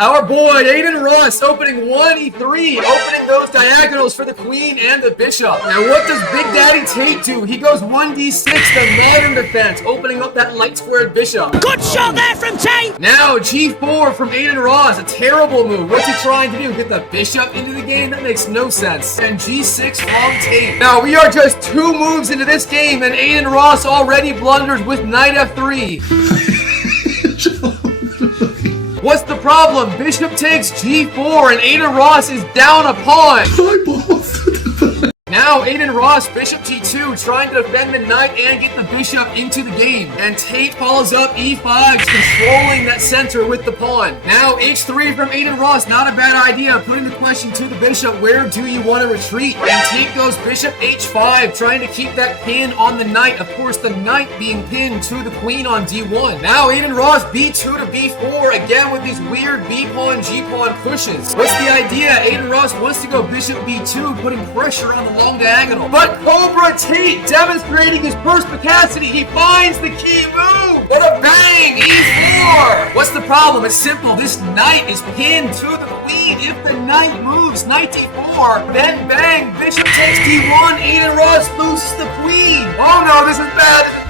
Our boy, Adin Ross, opening 1e3, opening those diagonals for the queen and the bishop. Now, what does Big Daddy Tate do? He goes 1d6, the modern defense, opening up that light-squared bishop. Good shot there from Tate! Now, g4 from Adin Ross, a terrible move. What's he trying to do? Get the bishop into the game? That makes no sense. And g6 from Tate. Now, we are just 2 moves into this game, and Adin Ross already blunders with knight f3. What's the problem? Bishop takes g4 and Adin Ross is down a pawn. Now, Adin Ross, bishop g2, trying to defend the knight and get the bishop into the game. And Tate follows up e5, controlling that center with the pawn. Now, h3 from Adin Ross, not a bad idea. Putting the question to the bishop, where do you want to retreat? And Tate goes bishop h5, trying to keep that pin on the knight. Of course, the knight being pinned to the queen on d1. Now, Adin Ross, b2 to b4, again with these weird b-pawn, g-pawn pushes. What's the idea? Adin Ross wants to go bishop b2, putting pressure on the long diagonal. But Cobra Tate demonstrating his perspicacity. He finds the key move. What a bang! e4. What's the problem? It's simple. This knight is pinned to the queen. If the knight moves, knight d4, then bang, bishop takes d1. Adin Ross loses the queen. Oh no, this is bad. This is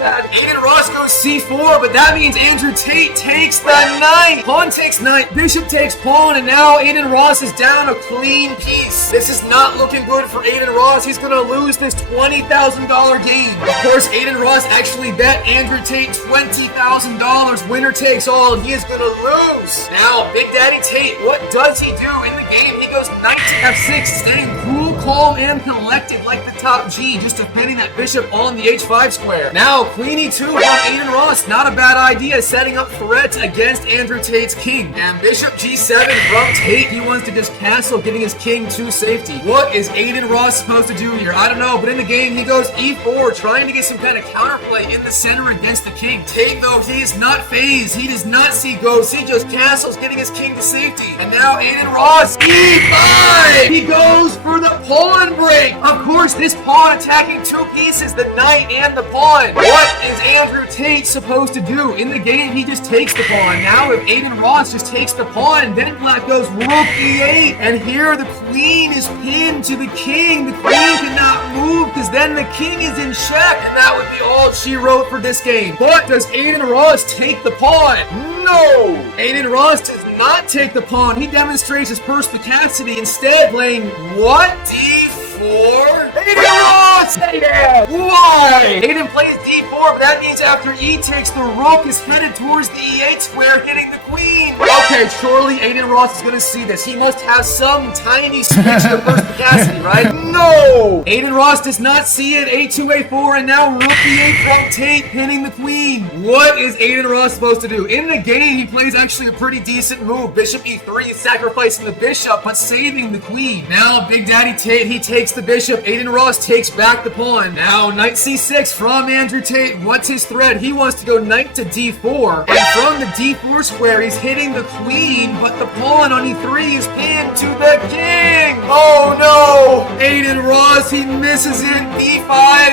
bad. Adin Ross goes c4, but that means Andrew Tate takes the knight. Pawn takes knight, bishop takes pawn, and now Adin Ross is down a clean piece. This is not looking good for Adin Ross. He's gonna lose this $20,000 game. Of course, Adin Ross actually bet Andrew Tate $20,000. Winner takes all. He is gonna lose. Now, Big Daddy Tate, what does he do in the game? He goes knight to f6, staying cool, calm, and collected like the top G, just defending that bishop on the h5 square. Now, queen e2 from Adin Ross, not a bad idea, setting up threats against Andrew Tate's king. And bishop g7 from Tate, he wants to just castle, getting his king to safety. What is Adin Ross supposed to do here? I don't know, but in the game, he goes e4, trying to get some kind of counterplay in the center against the king. Tate, though, he is not phased. He does not see ghosts. He just castles, getting his king to safety. And now Adin Ross, e5! He goes for the pawn break. Of course, this pawn attacking 2 pieces, the knight and the pawn. What is Andrew Tate supposed to do? In the game, he just takes the pawn. Now, if Adin Ross just takes the pawn, then black goes rook e8. And here, the queen is pinned to the king. The queen cannot move because then the king is in check. And that would be all she wrote for this game. But does Adin Ross take the pawn? No! Adin Ross does not take the pawn. He demonstrates his perspicacity, instead playing what? d4? Adin Ross! Why? Adin plays d4, but that means after e takes, the rook is headed towards the e8 square, hitting the queen. Okay, surely Adin Ross is going to see this. He must have some tiny switch to perspicacity, right? No! Adin Ross does not see it. a2, a4, and now rook e8 from Tate, pinning the queen. What is Adin Ross supposed to do? In the game, he plays actually a pretty decent move. Bishop e3, sacrificing the bishop, but saving the queen. Now, Big Daddy Tate, he takes the bishop. Adin Ross takes back the pawn. Now, knight c6 from Andrew Tate. What's his threat? He wants to go knight to d4. And from the d4 square, he's hitting the queen, but the pawn on e3 is pinned to the king. Oh no! Adin Ross, he misses it. b5,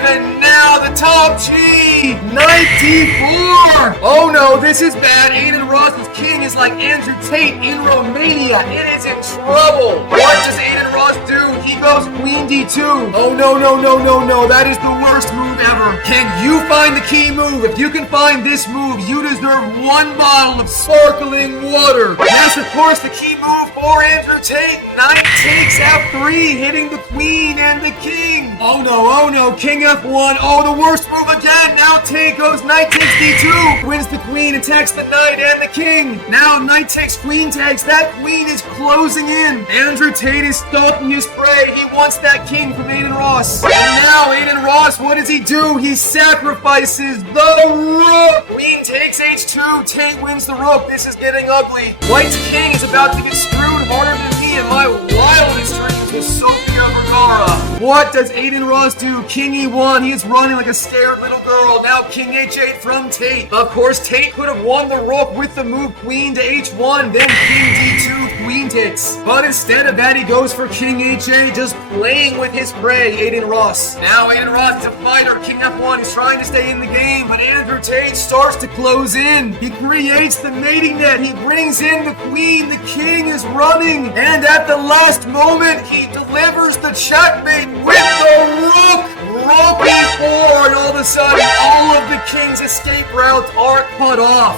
and now the top G. Knight d4. Oh no, this is bad. Adin Ross's king is like Andrew Tate in Romania. It is in trouble. What does Adin Ross do? He goes queen d2. Oh no, no, no, no, no. That is the worst move ever. Can you find the key move? If you can find this move, you deserve 1 bottle of sparkling water. Yes, of course, the key move for Andrew Tate. Knight takes f3, hitting the queen and the king. Oh no, king f1. Oh, the worst move again. Now Tate goes knight takes d2. Wins the queen, attacks the knight and the king. Now knight takes, queen takes. That queen is closing in. Andrew Tate is stalking his prey. He wants that king from Adin Ross. And now Adin Ross, what does he do? He sacrifices the rook. Queen takes h2. Tate wins the rook. This is getting ugly. White's king is about to get screwed harder than me in my wildest dreams. to Sofia Vergara. What does Adin Ross do? King E1. He is running like a scared little girl. Now King H8 from Tate. Of course, Tate could have won the rook with the move Queen to H1, then King D2, Queen takes. But instead of that, he goes for King H8, just playing with his prey, Adin Ross. Now Adin Ross is a fighter. King F1 is trying to stay in the game, but Andrew Tate starts to close in. He creates the mating net. He brings in the queen. The king is running. And at the last moment, he delivers the checkmate with the rook. Rook E4. And all of a sudden, all of the king's escape routes are cut off.